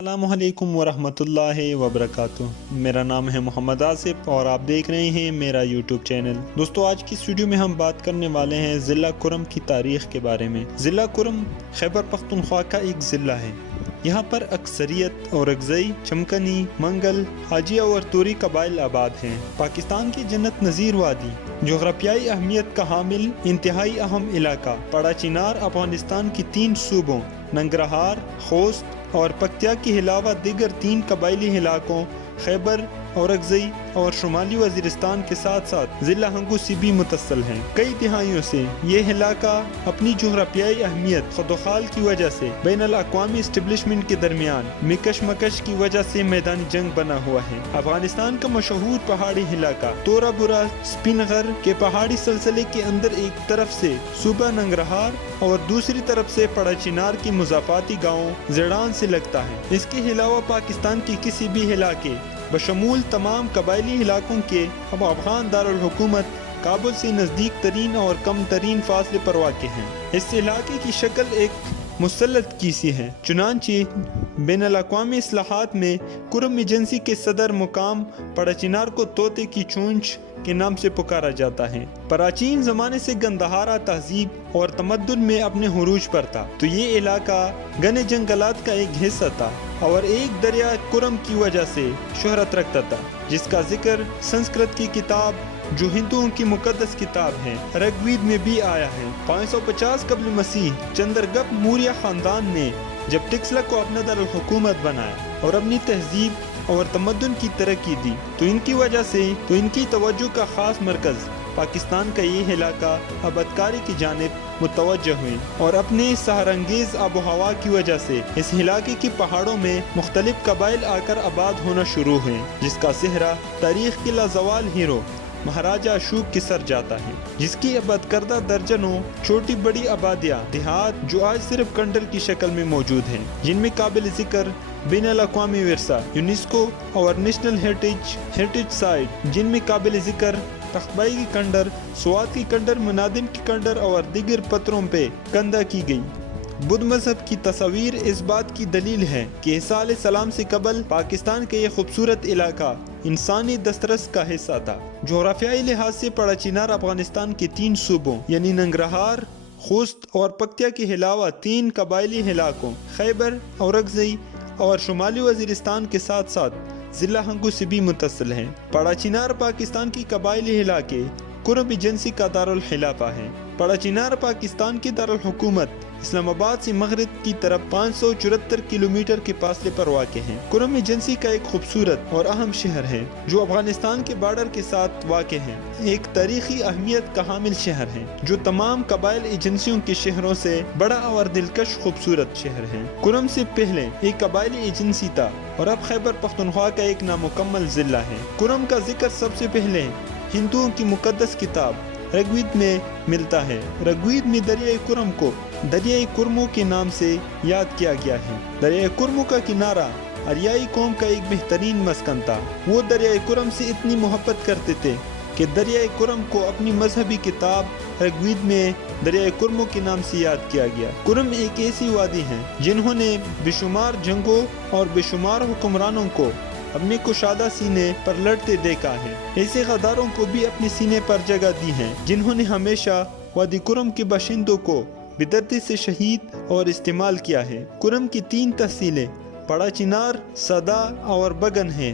السلام علیکم ورحمۃ اللہ وبرکاتہ۔ میرا نام ہے محمد آصف اور آپ دیکھ رہے ہیں میرا یوٹیوب چینل۔ دوستو آج کی اس ویڈیو میں ہم بات کرنے والے ہیں ضلع کرم کی تاریخ کے بارے میں۔ ضلع کرم خیبر پختونخوا کا ایک ضلع ہے۔ یہاں پر اکثریت اورکزئی، چمکنی، منگل، حاجیہ اور توری قبائل آباد ہیں۔ پاکستان کی جنت نظیر وادی جغرافیائی اہمیت کا حامل انتہائی اہم علاقہ پڑا چنار افغانستان کی 3 صوبوں ننگرہار، خوست اور پکتیا کے علاوہ دیگر 3 قبائلی علاقوں خیبر، اورکزئی اور شمالی وزیرستان کے ساتھ ساتھ ضلع ہنگو سے بھی متصل ہیں۔ کئی دہائیوں سے یہ علاقہ اپنی جغرافیائی اہمیت خدوخال کی وجہ سے بین الاقوامی اسٹیبلشمنٹ کے درمیان مکش مکش کی وجہ سے میدان جنگ بنا ہوا ہے۔ افغانستان کا مشہور پہاڑی علاقہ تورا بورا سپین غر کے پہاڑی سلسلے کے اندر ایک طرف سے صوبہ ننگرہار اور دوسری طرف سے پڑا چنار کے مضافاتی گاؤں زیڑان سے لگتا ہے۔ اس کے علاوہ پاکستان کے کسی بھی علاقے بشمول تمام قبائلی علاقوں کے افغان دارالحکومت کابل سے نزدیک ترین اور کم ترین فاصلے پر واقع ہیں۔ اس علاقے کی شکل ایک مثلث کی سی ہے، چنانچہ بین الاقوامی اصطلاحات میں کرم ایجنسی کے صدر مقام پڑا چنار کو طوطے کی چونچ کے نام سے پکارا جاتا ہے۔ پراچین زمانے سے گندھارا تہذیب اور تمدن میں اپنے عروج پر تھا، تو یہ علاقہ گھنے جنگلات کا ایک حصہ تھا اور ایک دریا کرم کی وجہ سے شہرت رکھتا تھا، جس کا ذکر سنسکرت کی کتاب جو ہندوؤں کی مقدس کتاب ہے رگ وید میں بھی آیا ہے۔ 550 قبل مسیح چندرگپت موریہ خاندان نے جب ٹکسلا کو اپنا دارالحکومت بنایا اور اپنی تہذیب اور تمدن کی ترقی دی، تو ان کی وجہ سے ان کی توجہ کا خاص مرکز پاکستان کا یہ علاقہ آبادکاری کی جانب متوجہ ہوئی اور اپنے سحرانگیز آب و ہوا کی وجہ سے اس علاقے کی پہاڑوں میں مختلف قبائل آ کر آباد ہونا شروع ہوئے، جس کا صحرا تاریخ کے لازوال ہیرو مہاراجہ اشوک کے سر جاتا ہے، جس کی آباد کردہ درجنوں چھوٹی بڑی آبادیاں دیہات جو آج صرف کنڈل کی شکل میں موجود ہیں، جن میں قابل ذکر بین الاقوامی ورثہ یونیسکو اور نیشنل ہیریٹیج سائٹ، جن میں قابل ذکر تختبائی کی کنڈر، سوات کی کنڈر، منادم کی کنڈر اور دیگر پتھروں پہ کندہ کی گئی۔ بدھ مذہب کی تصاویر اس بات کی دلیل ہے کہ عیسیٰ علیہ السلام سے قبل پاکستان کا یہ خوبصورت علاقہ انسانی دسترس کا حصہ تھا۔ جغرافیائی لحاظ سے پڑا چنار افغانستان کے 3 صوبوں یعنی ننگرہار، خوست اور پکتیا کے علاوہ 3 قبائلی علاقوں خیبر، اورکزئی اور شمالی وزیرستان کے ساتھ ساتھ ضلع ہنگو سے بھی متصل ہے۔ پڑا چنار پاکستان کی قبائلی علاقے کرم ایجنسی کا دارالخلافہ ہے۔ پڑا چنار پاکستان کی دارالحکومت اسلام آباد سے مغرب کی طرف 574 کلومیٹر کے فاصلے پر واقع ہے۔ کرم ایجنسی کا ایک خوبصورت اور اہم شہر ہے جو افغانستان کے بارڈر کے ساتھ واقع ہے، ایک تاریخی اہمیت کا حامل شہر ہے جو تمام قبائل ایجنسیوں کے شہروں سے بڑا اور دلکش خوبصورت شہر ہے۔ کرم سے پہلے ایک قبائلی ایجنسی تھا اور اب خیبر پختونخوا کا ایک نامکمل ضلع ہے۔ کرم کا ذکر سب سے پہلے ہندوؤں کی مقدس کتاب رگ وید میں ملتا ہے۔ رگ وید میں دریائے کرم کو دریائے کرمو کے نام سے یاد کیا گیا ہے۔ دریائے کرمو کا کنارہ آریائی قوم کا ایک بہترین مسکن تھا۔ وہ دریائے کرم سے اتنی محبت کرتے تھے کہ دریائے کرم کو اپنی مذہبی کتاب رگ وید میں دریائے کرمو کے نام سے یاد کیا گیا۔ کرم ایک ایسی وادی ہے جنہوں نے بے شمار جنگوں اور بے شمار حکمرانوں کو اپنے کشادہ سینے پر لڑتے دیکھا ہے۔ ایسے غداروں کو بھی اپنے سینے پر جگہ دی ہے جنہوں نے ہمیشہ وادی کرم کے باشندوں کو بدردی سے شہید اور استعمال کیا ہے۔ کرم کی 3 تحصیلیں پڑا چنار، صدا اور بگن ہیں۔